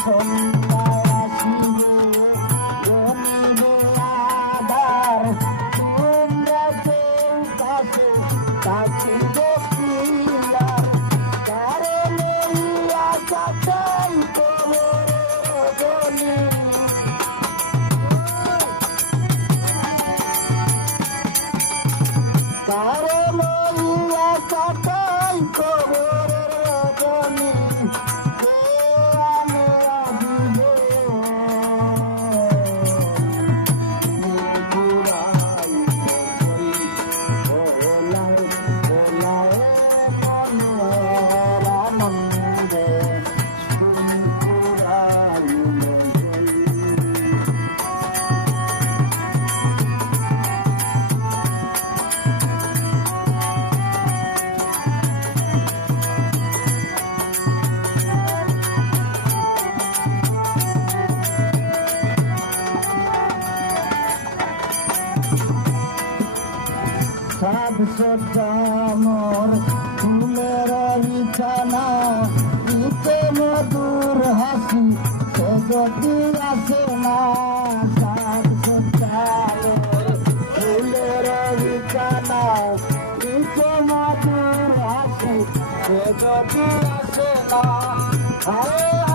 সন্ধ্যায় আসিবে জমিবে আধার তোমরা কেউ কাছে থাকিবে কিলার কারে লইয়া কাটাই কবরের গলি কারে লইয়া কাটাই কবরের গলি কে আনিয়া দিবে নিগুড়াই ওলাই ওলাই মনের আনন্দে নিগুড়াই সাত সজ্জা মোর ফুলের বিছানা দিতে মধুর হাসি সে গতি আসে না সাত সজ্জা মোর ফুলের বিছানা দিতে মধুর হাসি সে গতি আসে না